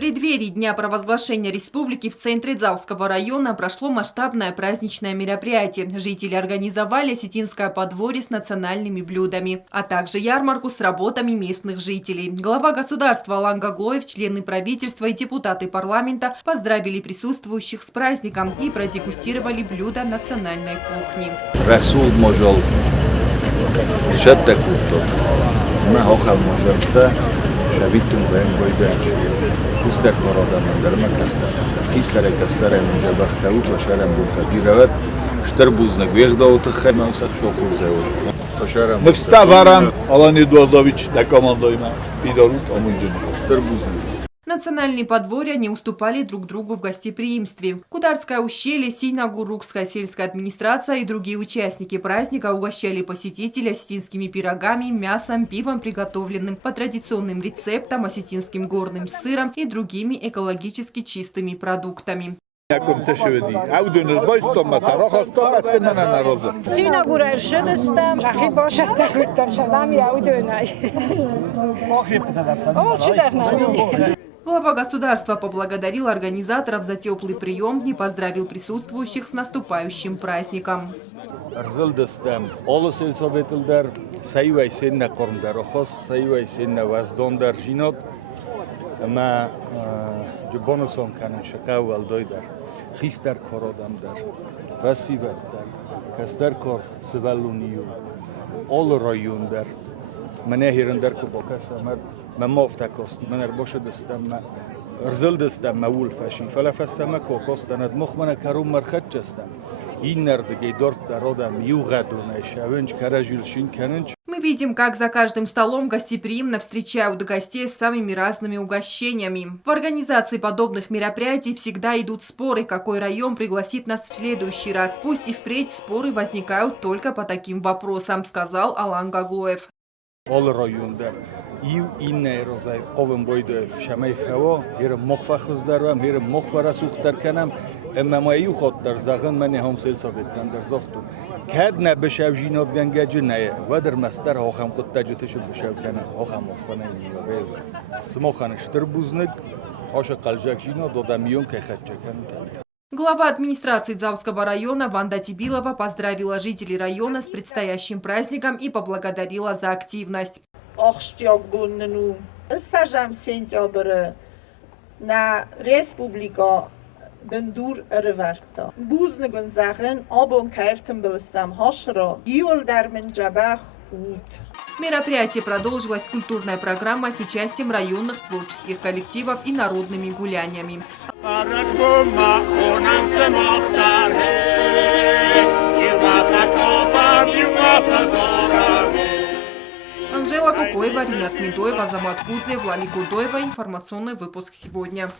преддверии Дня провозглашения республики в центре Дзавского района прошло масштабное праздничное мероприятие. Жители организовали осетинское подворье с национальными блюдами, а также ярмарку с работами местных жителей. Глава государства Алан Гаглоев, члены правительства и депутаты парламента поздравили присутствующих с праздником и продегустировали блюда национальной кухни. Национальные подворья не уступали друг другу в гостеприимстве. Кударское ущелье, Сейнагурукская сельская администрация и другие участники праздника угощали посетителей осетинскими пирогами, мясом, пивом, приготовленным по традиционным рецептам, осетинским горным сыром и другими экологически чистыми продуктами. Глава государства поблагодарил организаторов за теплый прием и поздравил присутствующих с наступающим праздником. Мы видим, как за каждым столом гостеприимно встречают гостей с самыми разными угощениями. В организации подобных мероприятий всегда идут споры, какой район пригласит нас в следующий раз. Пусть и впредь споры возникают только по таким вопросам, сказал Алан Гаглоев. Глава администрации Дзавского района Ванда Тибилова поздравила жителей района с предстоящим праздником и поблагодарила за активность. Мероприятие продолжилось культурной программой с участием районных творческих коллективов и народными гуляниями. Анжела Кукоева, Ринат Медоева, Азамат Кудзе, Влали Гудоева. Информационный выпуск сегодня.